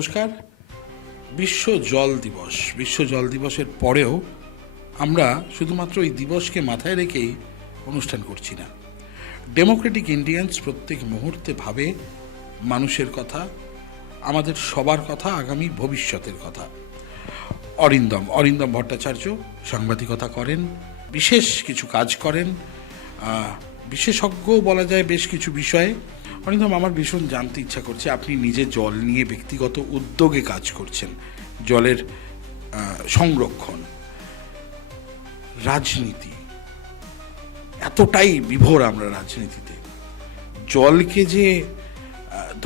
নমস্কার। বিশ্ব জল দিবস। বিশ্ব জল দিবসের পরেও আমরা শুধুমাত্র এই দিবসকে মাথায় রেখেই অনুষ্ঠান করছি না। ডেমোক্রেটিক ইন্ডিয়ান্স প্রত্যেক মুহূর্তে ভাবে মানুষের কথা, আমাদের সবার কথা, আগামী ভবিষ্যতের কথা। অরিন্দম অরিন্দম ভট্টাচার্য সাংবাদিকতা করেন, বিশেষ কিছু কাজ করেন। বিশেষজ্ঞ বলা যায় বেশ কিছু বিষয়ে। অরিন্দম আমার ভীষণ জানতে ইচ্ছা করছে, আপনি নিজে জল নিয়ে ব্যক্তিগত উদ্যোগে কাজ করছেন, জলের সংরক্ষণ, রাজনীতি, এতটাই বিভোর আমরা রাজনীতিতে। জলকে যে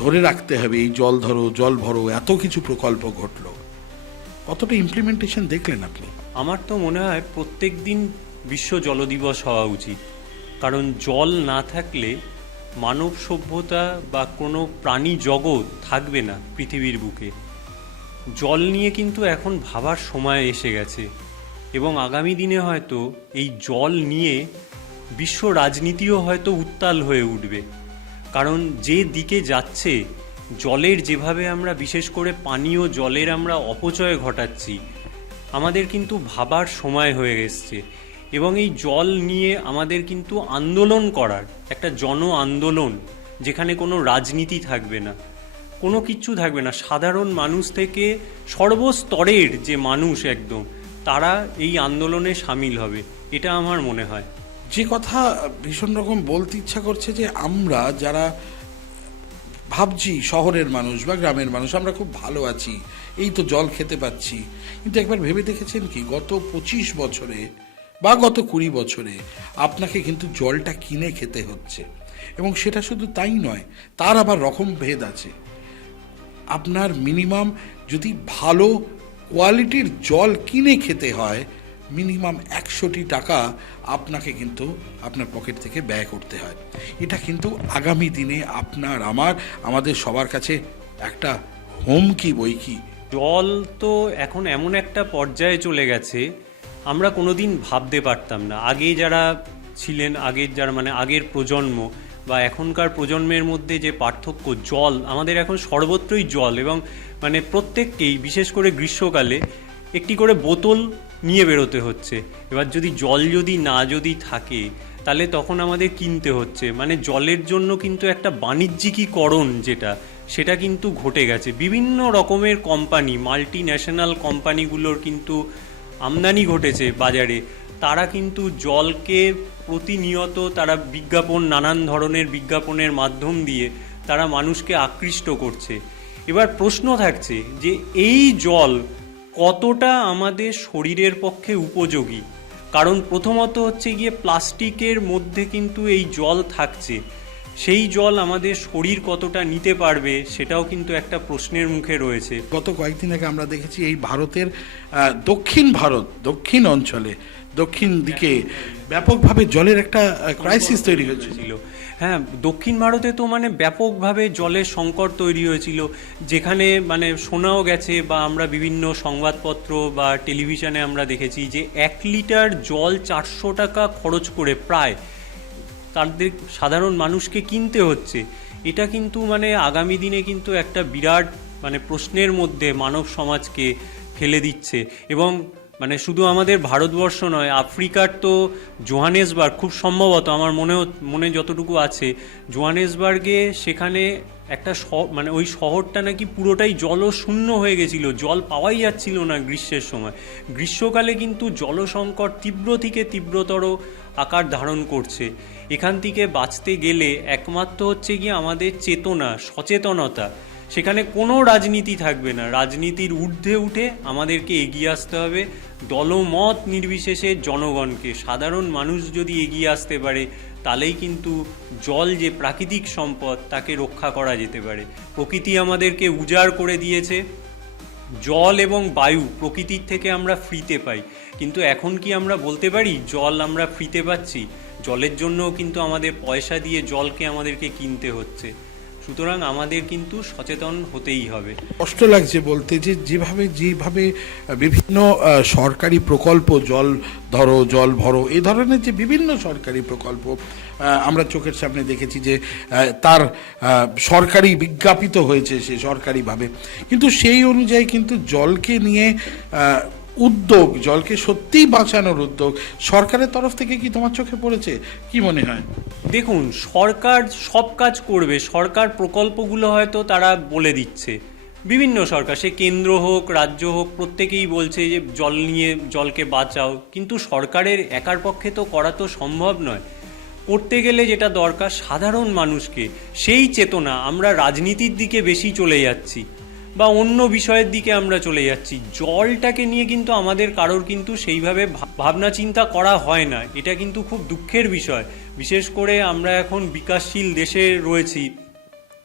ধরে রাখতে হবে, এই জল ধরো, জল ভরো, এত কিছু প্রকল্প ঘটলো, কতটা ইমপ্লিমেন্টেশন দেখলেন আপনি? আমার তো মনে হয় প্রত্যেক দিন বিশ্ব জল দিবস হওয়া উচিত, কারণ জল না থাকলে মানব সভ্যতা বা কোনো প্রাণী জগৎ থাকবে না পৃথিবীর বুকে। জল নিয়ে কিন্তু এখন ভাবার সময় এসে গেছে। এবং আগামী দিনে হয়তো এই জল নিয়ে বিশ্ব রাজনীতিও হয়তো উত্তাল হয়ে উঠবে। কারণ যে দিকে যাচ্ছে, জলের যেভাবে আমরা বিশেষ করে পানীয় জলের আমরা অপচয় ঘটাচ্ছি, আমাদের কিন্তু ভাবার সময় হয়ে এসছে। এবং এই জল নিয়ে আমাদের কিন্তু আন্দোলন করার, একটা জন আন্দোলন, যেখানে কোনো রাজনীতি থাকবে না, কোনো কিচ্ছু থাকবে না। সাধারণ মানুষ থেকে সর্বস্তরের যে মানুষ একদম, তারা এই আন্দোলনে সামিল হবে, এটা আমার মনে হয়। যে কথা ভীষণ রকম বলতে ইচ্ছা করছে যে আমরা যারা ভাবছি শহরের মানুষ বা গ্রামের মানুষ, আমরা খুব ভালো আছি, এই তো জল খেতে পাচ্ছি। কিন্তু একবার ভেবে দেখেছেন কি, গত পঁচিশ বছরে বা গত কুড়ি বছরে আপনাকে কিন্তু জলটা কিনে খেতে হচ্ছে। এবং সেটা শুধু তাই নয়, তার আবার রকম ভেদ আছে। আপনার মিনিমাম যদি ভালো কোয়ালিটির জল কিনে খেতে হয়, মিনিমাম একশোটি টাকা আপনাকে কিন্তু আপনার পকেট থেকে ব্যয় করতে হয়। এটা কিন্তু আগামী দিনে আপনার, আমার, আমাদের সবার কাছে একটা হুমকি বই কি জল তো এখন এমন একটা পর্যায়ে চলে গেছে আমরা কোনো দিন ভাবতে পারতাম না। আগে যারা ছিলেন, আগের যারা মানে আগের প্রজন্ম বা এখনকার প্রজন্মের মধ্যে যে পার্থক্য জল, আমাদের এখন সর্বত্রই জল এবং মানে প্রত্যেককেই, বিশেষ করে গ্রীষ্মকালে, একটি করে বোতল নিয়ে বেরোতে হচ্ছে। এবার যদি জল যদি না যদি থাকে, তাহলে তখন আমাদের কিনতে হচ্ছে। মানে জলের জন্য কিন্তু একটা বাণিজ্যিকীকরণ যেটা, সেটা কিন্তু ঘটে গেছে। বিভিন্ন রকমের কোম্পানি মাল্টি ন্যাশনাল কোম্পানিগুলোর কিন্তু আমদানি ঘটেছে বাজারে। তারা কিন্তু জলকে প্রতিনিয়ত তারা বিজ্ঞাপন, নানান ধরনের বিজ্ঞাপনের মাধ্যম দিয়ে তারা মানুষকে আকৃষ্ট করছে। এবার প্রশ্ন থাকছে যে এই জল কতটা আমাদের শরীরের পক্ষে উপযোগী? কারণ প্রথমত হচ্ছে গিয়ে প্লাস্টিকের মধ্যে কিন্তু এই জল থাকছে। সেই জল আমাদের শরীর কতটা নিতে পারবে সেটাও কিন্তু একটা প্রশ্নের মুখে রয়েছে। গত কয়েকদিন আগে আমরা দেখেছি এই ভারতের দক্ষিণ ভারত দক্ষিণ অঞ্চলে দক্ষিণ দিকে ব্যাপকভাবে জলের একটা ক্রাইসিস তৈরি হয়েছে ছিল হ্যাঁ দক্ষিণ ভারতে তো মানে ব্যাপকভাবে জলের সংকট তৈরি হয়েছিল। যেখানে মানে শোনাও গেছে বা আমরা বিভিন্ন সংবাদপত্র বা টেলিভিশনে আমরা দেখেছি যে এক লিটার জল চারশো টাকা খরচ করে প্রায় তাদের সাধারণ মানুষকে কিনতে হচ্ছে। এটা কিন্তু মানে আগামী দিনে কিন্তু একটা বিরাট মানে প্রশ্নের মধ্যে মানব সমাজকে ফেলে দিচ্ছে। এবং মানে শুধু আমাদের ভারতবর্ষ নয়, আফ্রিকার তো জোহানেসবার্গ খুব সম্ভবত আমার মনে মনে যতটুকু আছে, জোহানেসবার্গে সেখানে একটা মানে ওই শহরটা নাকি পুরোটাই জলশূন্য হয়ে গেছিল, জল পাওয়াই যাচ্ছিল না গ্রীষ্মের সময়। গ্রীষ্মকালে কিন্তু জলসংকট তীব্র থেকে তীব্রতর আকার ধারণ করছে। এখান থেকে বাঁচতে গেলে একমাত্র হচ্ছে গিয়ে আমাদের চেতনা, সচেতনতা। সেখানে কোনো রাজনীতি থাকবে না। রাজনীতির ঊর্ধ্বে উঠে আমাদেরকে এগিয়ে আসতে হবে। দলমত নির্বিশেষে জনগণকে। সাধারণ মানুষ যদি এগিয়ে আসতে পারে, তাহলেই কিন্তু জল যে প্রাকৃতিক সম্পদ, তাকে রক্ষা করা যেতে পারে। প্রকৃতি আমাদেরকে উজাড় করে দিয়েছে। জল এবং বায়ু প্রকৃতির থেকে আমরা ফ্রিতে পাই। কিন্তু এখন কি আমরা বলতে পারি, জল আমরা ফ্রিতে পাচ্ছি? জলের জন্য কিন্তু আমাদের পয়সা দিয়ে জলকে আমাদেরকে কিনতে হচ্ছে। সুতরাং আমাদের কিন্তু সচেতন হতেই হবে। কষ্ট লাগছে বলতে যে যেভাবে যেভাবে বিভিন্ন সরকারি প্রকল্প, জল ধরো, জল ভরো এই ধরনের যে বিভিন্ন সরকারি প্রকল্প আমরা চোখের সামনে দেখেছি যে তার সরকারি বিজ্ঞাপিত হয়েছে সে সরকারিভাবে। কিন্তু সেই অনুযায়ী কিন্তু জলকে নিয়ে উদ্যোগ, জলকে সত্যিই বাঁচানোর উদ্যোগ। সরকারের তরফ থেকে কি তোমার চোখে পড়েছে? কি মনে হয়? দেখুন, সরকার সব কাজ করবে। সরকার প্রকল্পগুলো হয়তো তারা বলে দিচ্ছে। বিভিন্ন সরকার, সে কেন্দ্র হোক, রাজ্য হোক, প্রত্যেকেই বলছে যে জল নিয়ে, জলকে বাঁচাও। কিন্তু সরকারের একার পক্ষে তো করা তো সম্ভব নয়। করতে গেলে যেটা দরকার সাধারণ মানুষকে, সেই চেতনা, আমরা রাজনীতির দিকে বেশি চলে যাচ্ছি। বা অন্য বিষয়ের দিকে আমরা চলে যাচ্ছি। জলটাকে নিয়ে কিন্তু আমাদের কারোর কিন্তু সেইভাবে ভাবনা চিন্তা করা হয় না। এটা কিন্তু খুব দুঃখের বিষয়। বিশেষ করে আমরা এখন বিকাশশীল দেশে রয়েছি।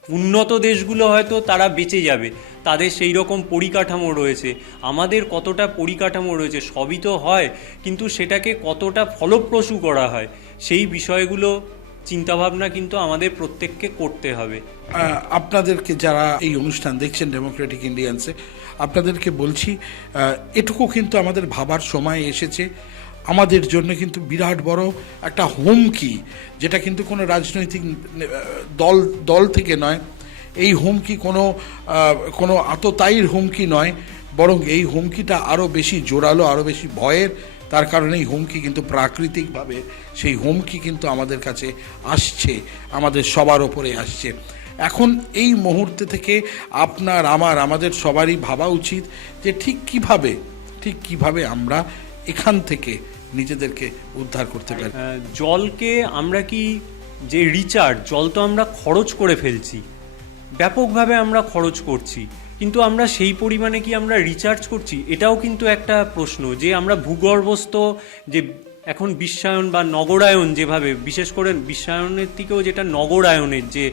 উন্নত দেশগুলো হয়তো তারা বেঁচে যাবে। তাদের সেই রকম পরিকাঠামো রয়েছে। আমাদের কতটা পরিকাঠামো রয়েছে সবই তো হয়, কিন্তু সেটাকে কতটা ফলপ্রসূ করা হয়, সেই বিষয়গুলো চিন্তাভাবনা কিন্তু আমাদের প্রত্যেককে করতে হবে। আপনাদেরকে যারা এই অনুষ্ঠান দেখছেন ডেমোক্রেটিক ইন্ডিয়ান্সে আপনাদেরকে বলছি এটুকু কিন্তু আমাদের ভাবার সময় এসেছে। আমাদের জন্য কিন্তু বিরাট বড় একটা হুমকি, যেটা কিন্তু কোনো রাজনৈতিক দল দল থেকে নয়। এই হুমকি কোনো কোনো আততায়ীর হুমকি নয়, বরং এই হুমকিটা আরও বেশি জোরালো আরও বেশি ভয়ের তার কারণে এই হুমকি কিন্তু প্রাকৃতিকভাবে, সেই হুমকি কিন্তু আমাদের কাছে আসছে, আমাদের সবার ওপরে আসছে। এখন এই মুহূর্তে থেকে আপনার, আমার, আমাদের সবারই ভাবা উচিত যে ঠিক কীভাবে ঠিক কীভাবে আমরা এখান থেকে নিজেদেরকে উদ্ধার করতে পারি। জলকে আমরা কি যে রিচার্জ জল তো আমরা খরচ করে ফেলছি, ব্যাপকভাবে আমরা খরচ করছি। কিন্তু আমরা সেই পরিমাণে কি আমরা রিচার্জ করছি? এটাও কিন্তু একটা প্রশ্ন যে আমরা ভূগর্ভস্থ যে এখন বিশ্বায়ন বা নগরায়ন যেভাবে, বিশেষ করে বিশ্বায়নের থেকেও যেটা নগরায়নের যে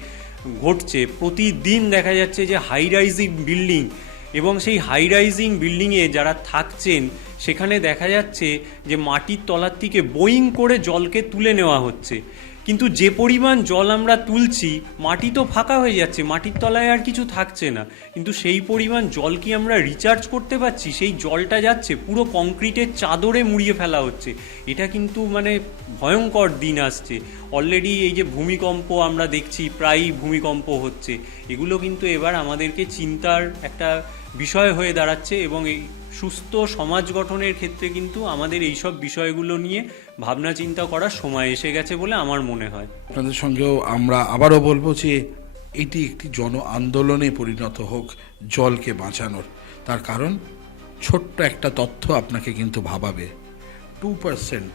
ঘটছে, প্রতিদিন দেখা যাচ্ছে যে হাই রাইজিং বিল্ডিং এবং সেই হাই রাইজিং বিল্ডিংয়ে যারা থাকছেন, সেখানে দেখা যাচ্ছে যে মাটির তলার থেকে বোয়িং করে জলকে তুলে নেওয়া হচ্ছে। কিন্তু যে পরিমাণ জল আমরা তুলছি, মাটি তো ফাঁকা হয়ে যাচ্ছে, মাটির তলায় আর কিছু থাকছে না। কিন্তু সেই পরিমাণ জল কি আমরা রিচার্জ করতে পারছি? সেই জলটা যাচ্ছে, পুরো কংক্রিটের চাদরে মুড়িয়ে ফেলা হচ্ছে। এটা কিন্তু মানে ভয়ঙ্কর দিন আসছে। অলরেডি এই যে ভূমিকম্প আমরা দেখছি, প্রায়ই ভূমিকম্প হচ্ছে। এগুলো কিন্তু এবার আমাদেরকে চিন্তার একটা বিষয় হয়ে দাঁড়াচ্ছে এবং এই সুস্থ সমাজ গঠনের ক্ষেত্রে কিন্তু আমাদের এইসব বিষয়গুলো নিয়ে ভাবনা চিন্তা করার সময় এসে গেছে বলে আমার মনে হয়। আপনাদের সঙ্গেও আমরা আবারও বলব যে এটি একটি জন আন্দোলনে পরিণত হোক, জলকে বাঁচানোর। তার কারণ, ছোট্ট একটা তথ্য আপনাকে কিন্তু ভাবাবে। টু পার্সেন্ট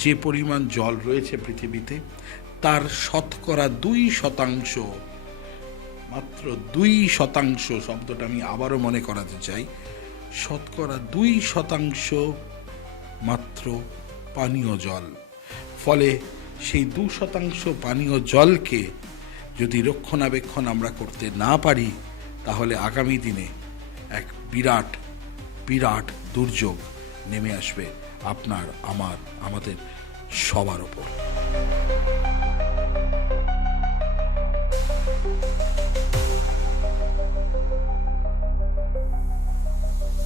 যে পরিমাণ জল রয়েছে পৃথিবীতে, তার শতকরা দুই শতাংশ, মাত্র দুই শতাংশ শব্দটা আমি আবারও মনে করাতে চাই, শতকরা দুই শতাংশ মাত্র পানীয় জল। ফলে সেই দু শতাংশ পানীয় জলকে যদি রক্ষণাবেক্ষণ আমরা করতে না পারি, তাহলে আগামী দিনে এক বিরাট বিরাট দুর্যোগ নেমে আসবে আপনার, আমার, আমাদের সবার ওপর।